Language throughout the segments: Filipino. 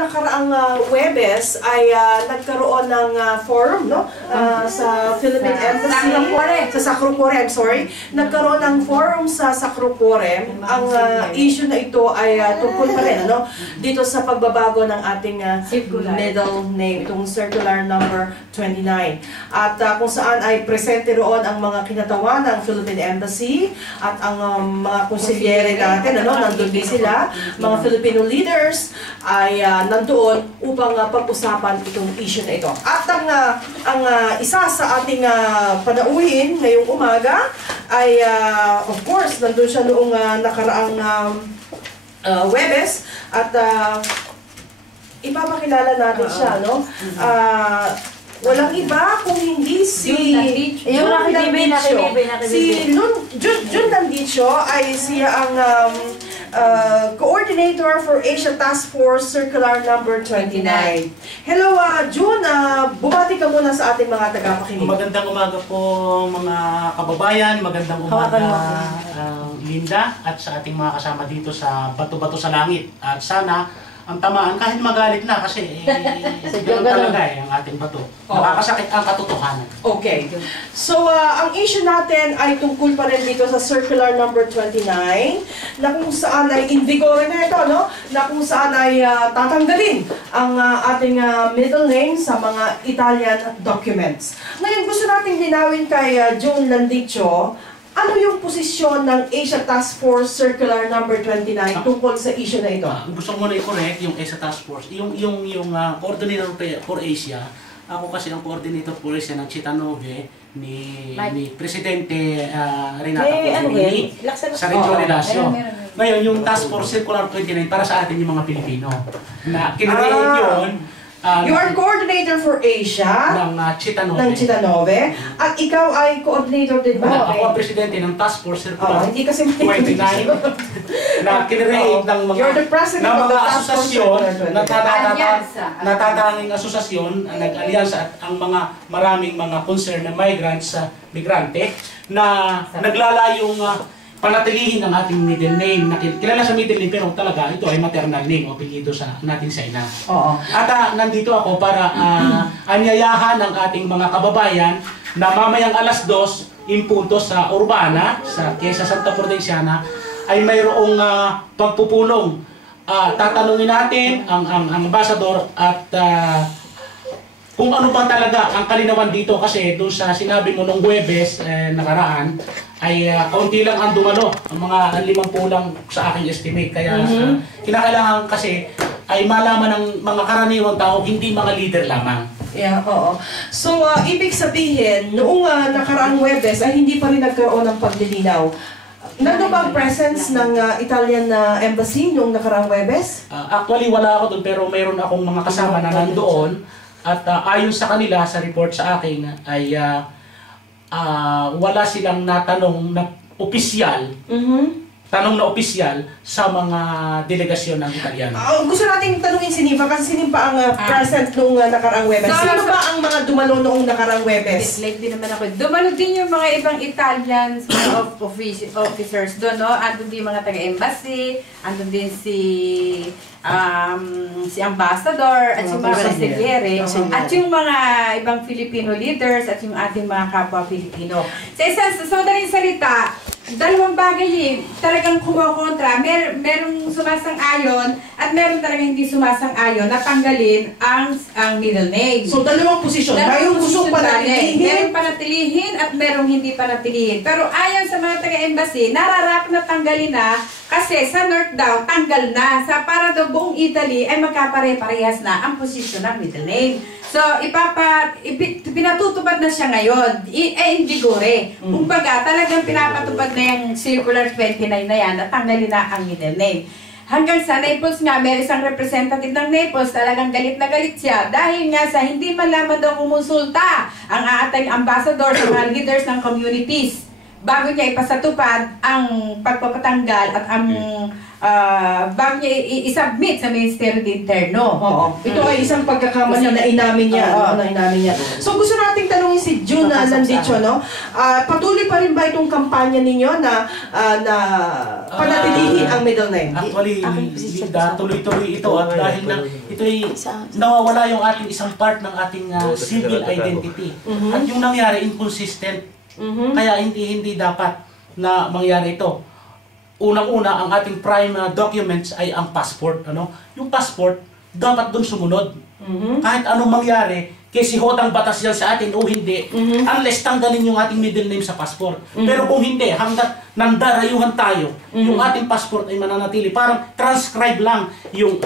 Nakaraang Huwebes ay nagkaroon ng forum sa Philippine Embassy sa Sacro Cuore, nagkaroon ng forum sa Sacro Cuore. Ang issue na ito ay tungkol pa rin dito sa pagbabago ng ating middle name, itong circular number 29. At kung saan ay presente roon ang mga kinatawan ng Philippine Embassy at ang mga konsilyere natin, nandun din sila, mga Filipino leaders ay nandoon upang pag-usapan itong issue na ito. At ang isa sa ating panauhin ngayong umaga ay of course nandun siya noong nakaraang Huwebes at ipapakilala natin siya, walang iba kung hindi si Jun Landicho ay siya ang Coordinator for Asia Task Force Circular number 29. Hello, Jun. Bumati ka muna sa ating mga tagapakinig. Magandang umaga po mga kababayan. Magandang umaga Linda at sa ating mga kasama dito sa Bato-Bato sa Langit. At sana ang tamaan kahit magalit na kasi ganun talaga ang ating bato. Nakakasakit ang katotohanan. Okay. So, ang issue natin ay tungkol pa rin dito sa circular number 29 na kung saan ay in vigor na ito, na kung saan ay tatanggalin ang ating middle name sa mga Italian documents. Ngayon, gusto nating linawin kay Jun Landicho, ano yung posisyon ng Asia Task Force Circular number 29 tungkol sa issue na ito? Gusto ko muna i-correct yung Asia Task Force. Yung Coordinator for Asia, ako kasi ang Coordinator for Asia ng Citanove ni Presidente Renata Cozzolini sa Region Lazio. Ngayon, yung Task Force Circular 29 para sa atin yung mga Pilipino. Na kinreate yun. You are coordinator for Asia ng Citanove. At ikaw ay coordinator din ba? Ako ang presidente ng Task Force Circular hindi kasi 29 na kinreate ng mga asosasyon, natatanging asosasyon, nag-alyansa at ang mga maraming mga concern na migrants, migrante, na naglalayong panatilihin ang ating middle name. Kilala sa middle name pero talaga ito ay maternal name o apelyido natin sa ina. At nandito ako para anyayahan ang ating mga kababayan na mamayang alas 2 impunto sa Urbana, sa Chiesa Santa Prudenciana, ay mayroong pagpupulong. Tatanungin natin ang ambasador at kung ano pa talaga ang kalinawan dito kasi doon sa sinabi mo nung Huwebes nakaraan ay kaunti lang ang dumalo, ang mga 50 lang sa aking estimate. Kaya kinakailangan kasi ay malaman ng mga karaniwang tao, hindi mga leader lamang. Yeah, oo. So, ibig sabihin, noong nakaraang Huwebes ay hindi pa rin nagkaroon ng paglilinaw. Nandun ba ang presence ng Italian Embassy noong nakaraang Huwebes? Actually, wala ako doon pero mayroon akong mga kasama na nandoon. At ayon sa kanila, sa report sa akin, ay wala silang natanong na opisyal, sa mga delegasyon ng Italiano. Gusto nating tanungin si Niva kasi si Niva ang present nung nakaraang Huwebes. Sino ba ang mga dumalo noong nakaraang Huwebes? Late din naman ako. Dumalo din yung mga ibang Italians officers doon, andun din yung mga taga-embassy, andun din si ambassador at yung mga consigliere at yung mga ibang Filipino leaders at yung ating mga kapwa Filipino. Sa madaling salita, dalawang bagay talagang kumokontra. Merong sumasang-ayon at meron talagang hindi sumasang-ayon na tanggalin ang middle name. So, dalawang posisyon. Mayroong gustong panatilihin. Merong panatilihin at merong hindi panatilihin. Pero ayon sa mga taga-embassy, nararap na tanggalin na kasi sa North daw, tanggal na. Para daw buong Italy ay magkapare-parehas na ang posisyon ng middle name. So, pinatutupad na siya ngayon. In vigore. Kumbaga, talagang pinapatupad na yung Circular 29 na yan at tanggalin na ang middle name. Hanggang sa Naples nga, may isang representative ng Naples, talagang galit na galit siya. Dahil nga sa hindi man lamang daw kumonsulta ang ating ambassador sa mga leaders ng communities bago niya ipasatupad ang pagpapatanggal at ang bago niya i-submit sa Ministerio de Interno. Oo. Ito ay isang pagkakamali na inamin niya. Oo. Na inamin niya. So gusto nating tanungin si June na nandito, no? Patuloy pa rin ba itong kampanya ninyo na panatilihin ang middle name? Actually, Linda, tuloy-tuloy ito at dahil na ito ay nawawala yung ating isang part ng ating civil identity. At yung nangyari, inconsistent. Kaya hindi dapat na mangyari ito. Unang-una, ang ating prime documents ay ang passport. Yung passport, dapat doon sumunod. Kahit anong mangyari, kasi hotang batas yan sa atin o hindi, unless tanggalin yung ating middle name sa passport. Pero kung hindi, hanggat nandarayuhan tayo, yung ating passport ay mananatili. Parang transcribe lang yung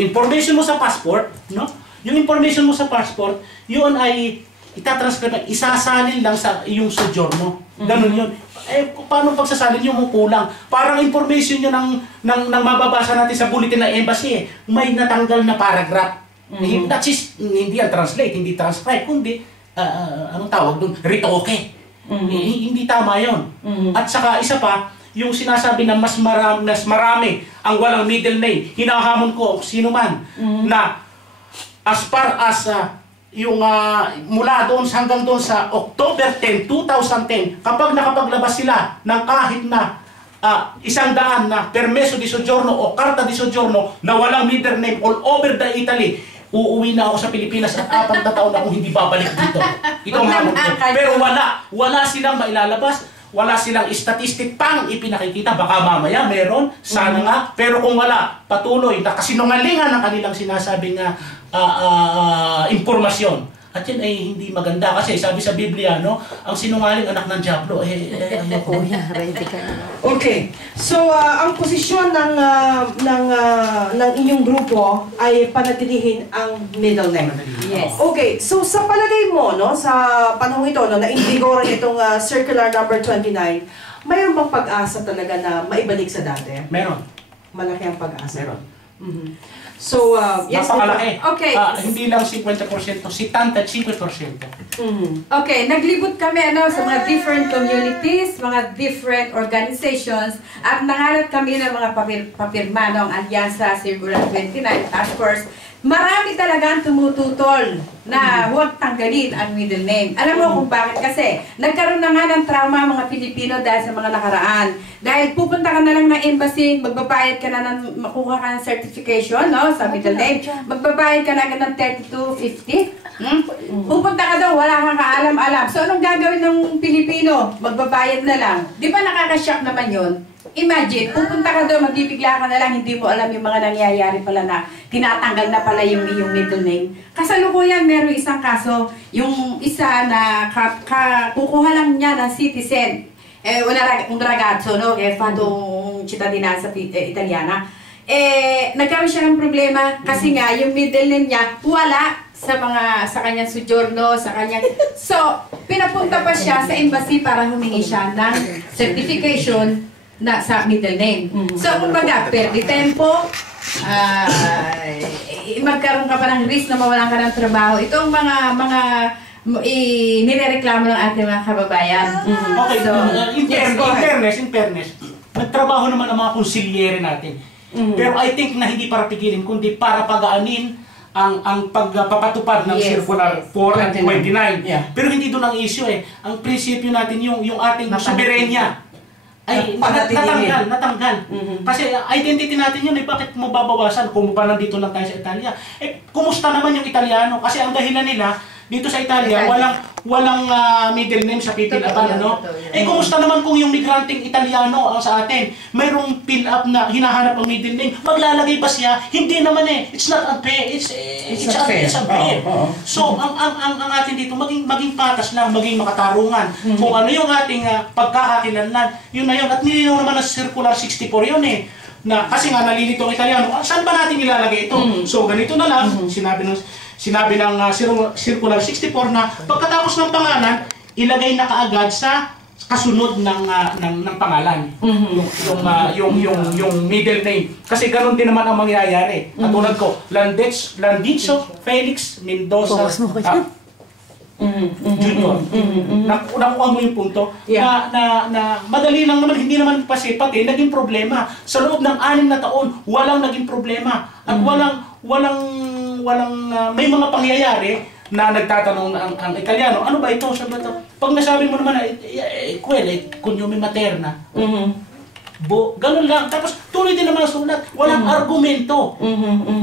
information mo sa passport, no? Yung information mo sa passport, yun ay itatranscribe, isasalin lang sa iyong sojourno. Ganun yun. Paano pagsasalin yung kulang? Parang information nyo ng mababasa natin sa bulletin ng embassy, may natanggal na paragraph. That is, hindi yan translate, hindi transcribe, kundi, anong tawag doon? Retoke. Hindi tama yun. At saka isa pa, yung sinasabi na mas marami ang walang middle name, hinahamon ko sino man na as far as yung mula doon hanggang doon sa October 10, 2010, kapag nakapaglabas sila ng kahit na 100 na permeso di soggiorno o carta di soggiorno na walang middle name all over the Italy, uuwi na ako sa Pilipinas at 4 na taon akong hindi babalik dito. Ito ang hamon ko. Pero wala silang mailalabas. Wala silang statistic pang ipinakikita. Baka mamaya meron, sana nga. Pero kung wala, patuloy na kasinungalingan ang kanilang sinasabing impormasyon. At yan ay hindi maganda kasi sabi sa Biblia, no, ang sinungaling anak ng Diablo, Okay. So, ang posisyon ng inyong grupo ay panatilihin ang middle name. Yes. Okay. So, sa palagay mo, no, sa panahon ito, no, na indigoran itong circular number 29, mayroon bang pag-asa talaga na maibalik sa dati? Meron. Malaki ang pag-asa. Meron. So, yes. Napakalaki. Okay. Hindi lang 50%, 75%. Okay, naglibot kami sa mga different communities, mga different organizations, at nangalat kami ng mga papirma ng Alyansa Circular 29 Task Force. Marami talaga ang tumututol na huwag tanggalin ang middle name. Alam mo kung bakit? Kasi nagkaroon na nga ng trauma mga Pilipino dahil sa mga nakaraan. Dahil pupunta ka na lang ng embassy, magbabayad ka na makuha ka ng certification, no, sa middle name. Magbabayad ka na agad ng 32.50. Pupunta ka daw, wala kang kaalam-alam. So anong gagawin ng Pilipino? Magbabayad na lang. Di ba nakaka-shock naman yun? Imagine, pupunta ka doon, magbibigla ka na lang, hindi mo alam yung mga nangyayari pala na tinatanggal na pala yung iyong middle name. Kasalukuyan, meron isang kaso, yung isa na kukuha lang niya ng citizen, un ragazzo, no, fatong cittadinanza italiana. Nagkaroon siya ng problema kasi nga yung middle name niya wala sa kanyang soggiorno, sa kanyang... So, pinapunta pa siya sa embassy para humingi siya ng certification na sa middle name. So, kumbaga, perdi tempo, magkaroon ka pa ng risk na mawalan ka ng trabaho. Itong mga nirereklamo ng ating mga kababayan. Okay, so, in fairness, nagtrabaho naman ang mga konsilyere natin. Pero I think na hindi para pigilin, kundi para pagaanin ang pagpapatupad ng Circular 4 and 29. Yeah. Pero hindi doon ang issue eh. Ang prinsipyo natin, yung ating soberenya, ay natanggal. Kasi identity natin yun eh, bakit mo babawasan kung pa nandito lang tayo sa Italia? Kumusta naman yung Italiano? Kasi ang dahilan nila, dito sa Italia, walang middle name sa pipil-upan, ano? Kumusta naman kung yung migranteng Italiano ang sa atin, mayroong fill-up na hinahanap ang middle name, maglalagay ba siya? Hindi naman eh. It's not unfair. It's unfair. So, ang atin dito, maging patas lang, maging makatarungan. Kung ano yung ating pagkakakilanlan, yun na yun. At nilinaw naman na Circular 64 yun eh. Kasi nga nalilito ang Italiano, saan ba natin ilalagay ito? So, ganito na lang, sinabi ng Circular 64 na pagkatapos ng pangalan, ilagay na kaagad sa kasunod ng pangalan. Yung middle name. Kasi ganun din naman ang mangyayari. Katulad ko, Landicho Felix Mendoza. Junior. Nakuha mo yung punto Yeah. na madali lang naman, hindi naman pati naging problema. Sa loob ng 6 na taon, walang naging problema. At may mga pangyayari na nagtatanong ang Italiano, ano ba ito? Sabi ito, pag nasabi mo naman, kunyumi materna. Ganun lang. Tapos tuloy din naman ang sulat. Walang argumento.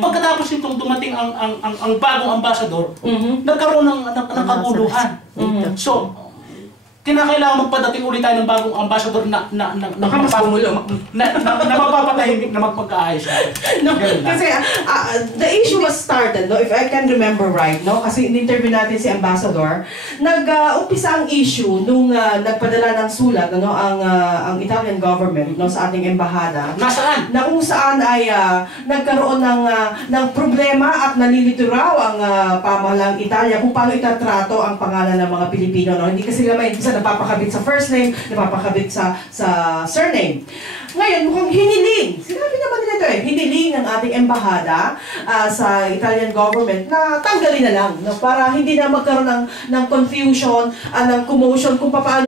Pagkatapos itong dumating ang bagong ambasador, nagkaroon ng kaguluhan. So, kinakailangan magpadating ulit tayo ng bagong ambassador na mapapatahimik na magpagkaayos. No, kasi the issue was started, no, if I can remember right, no, kasi in-interview natin si Ambassador, nag-umpisa ang issue nung nagpadala ng sulat, ano, ang Italian government, no, sa ating embahada. Nasaan? Na kung saan ay nagkaroon ng problema at nalilito raw ang pamahalang Italia kung paano itatrato ang pangalan ng mga Pilipino, no. Hindi kasi naman napapakabit sa first name, napapakabit sa surname. Ngayon, mukhang hiniling. Sinabi naman nila ito hiniling ng ating embahada sa Italian government na tanggalin na lang, no, para hindi na magkaroon ng confusion, ng commotion kung paano